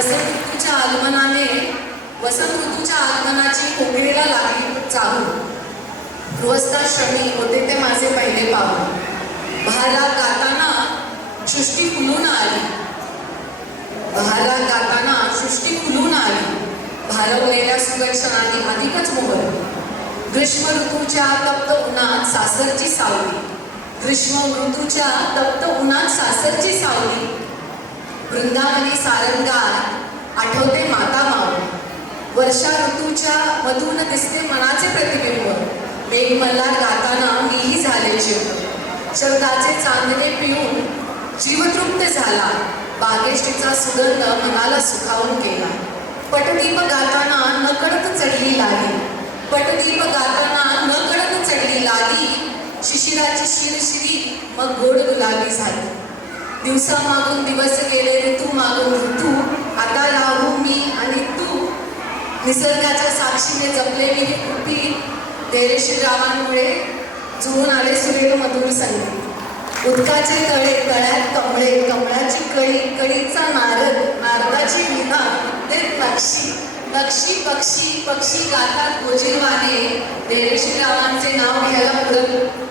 वसंत ऋतूच्या आगमनाने वसंत ऋतूच्या आगमनाची कोकिळेला लागली चाहू गृहस्थाश्रमी होते ते माझे पहिले पाहू भाला गाताना सृष्टी फुलून आली. भाला गाताना सृष्टी फुलून आली. भारवलेल्या सुदर्शनाने अधिकच मोहर ग्रीष्म ऋतूच्या तप्त उन्हात सासरची सावली. ग्रीष्म ऋतूच्या तप्त उन्हात सासरची सावली. वृंदावनी सारंगा वर्षा ऋतूच्या मधून दिसते मनाचे प्रतिबिंब. मेघमल्हार गाताना मीही झाले जीव. शब्दाचे चांदणे पिऊन जीवतृप्त झाला. बागेष्टीचा सुगंध मनाला सुखावून केला पटदीप गाताना नकडत चढली लाली. पटदीप गाताना नकडत चढली लाली. शिशिराची शिरशिरी मग गोड गुलाबी झाली. दिवसा मागून दिवस गेले निसर्गाच्या साक्षीने जपलेली ही कृती देरेशी रावांमुळे जुळून आले सुरेल मधुर संगीत. उदकाचे तळे तळ्यात कमळे कमळाची कळी कळीचा नारद नारदाची विना ते पक्षी पक्षी पक्षी पक्षी गातात गोजीरवाने देरेशी रावांचे नाव घ्यायला पुढं